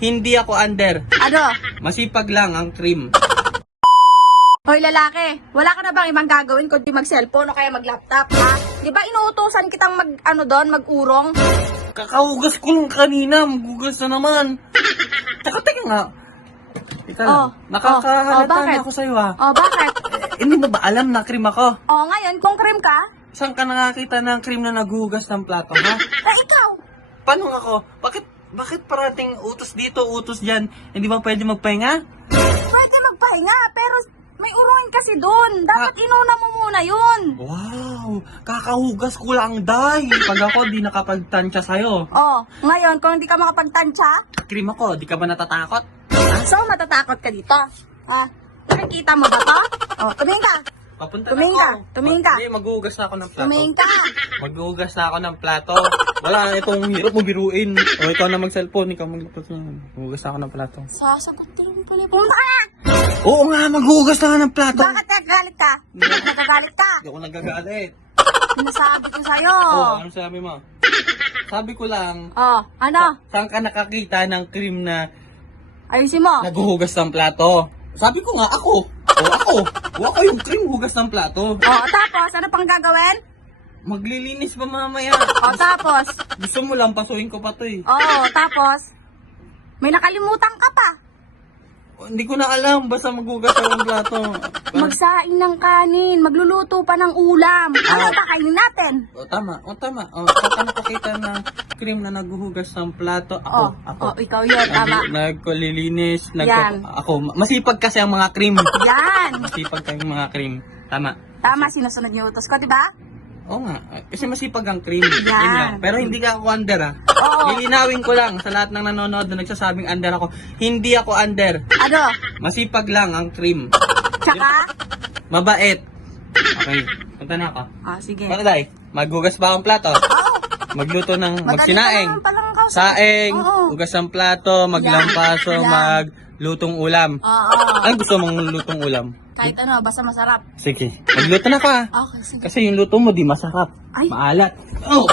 Hindi ako under. Ano? Masipag lang ang cream. Hoy lalaki, wala ka na bang ibang gagawin kundi mag-cellphone o kaya mag-laptop, ha? Di ba inuutosan kitang mag-urong? Kakahugas ko lang kanina. Magugas na naman. Tsaka teka nga. Teka lang. Nakakahalata bakit? na ako sa'yo ha. Oh, bakit? Hindi mo ba alam na cream ako? Oh, ngayon, kung cream ka, Saan ka nakakita ng cream na naghuhugas ng plato ha? ikaw. Paano ako? Bakit parating utos dito, utos dyan? Hindi ba pwede magpahinga? Pwede magpahinga, pero may urongin kasi doon. Dapat inuna mo muna yun. Wow! Kakahugas ko lang, day! Pag ako di nakapagtansya sa'yo. Oh, ngayon, kung hindi ka makapagtansya, Cream ako, di ka ba natatakot? so matatakot ka dito. Ha? Nakikita mo ba to? Oh, tumingin ka. Papunta Tumingin na ka, ako. tumingin ka. Hindi, maghuhugas na ako ng plato. Tumingin ka. Maghuhugas na ako ng plato. Wala na itong hirap mo biruin. O ikaw na mag-cellphone, ikaw mag-laptop na. Maghuhugas na ako ng plato. Sasagot ko lang pala. Pumunta ka na. Oo nga, maghuhugas na ako ng plato. Bakit nagagalit ka? Bakit nagagalit ka? Hindi ako nagagalit. Sinasabi ko sa'yo. Oo, ano sabi mo? Sabi ko lang, Oh, ano? saan ka nakakita ng cream na Ayusin mo. naghuhugas ng plato? Sabi ko nga, ako. O ako yung cream hugas ng plato. Oh, tapos, ano pang gagawin? Maglilinis pa mamaya. Oh, tapos. Gusto mo lang, pasuhin ko pa to eh. Oh, tapos. May nakalimutan ka pa. Hindi ko na alam, basta maghugas ako ng plato. Magsaing ng kanin, magluluto pa ng ulam. Ano ba kainin natin? O tama. Saan ka nakakita ng cream na naghuhugas ng plato? Ako. Ikaw yun, tama. Nagkulilinis. Yan. Ako. Masipag kasi ang mga cream. Yan. Masipag kayong mga cream. Tama. Tama, sinusunod yung utos ko, di ba? Oo nga. Kasi masipag ang cream. Yan. Yun lang. Pero hindi ka ako under ha. Oo. Lilinawin ko lang sa lahat ng nanonood na nagsasabing under ako. Hindi ako under. Ano? Masipag lang ang cream. Tsaka? Mabait. Okay. Punta na ako. Ah, sige. Paano day? Maghugas ba akong plato? Magluto ng magsinaing. Saing, Oo. hugas ng plato, maglampaso, Yan. maglutong ulam. Oo. Ay, gusto mong lutong ulam? Kahit ano, basta masarap. Sige. Magluto na ka. Okay, sige. Kasi yung luto mo di masarap. Ay. Maalat. Oh!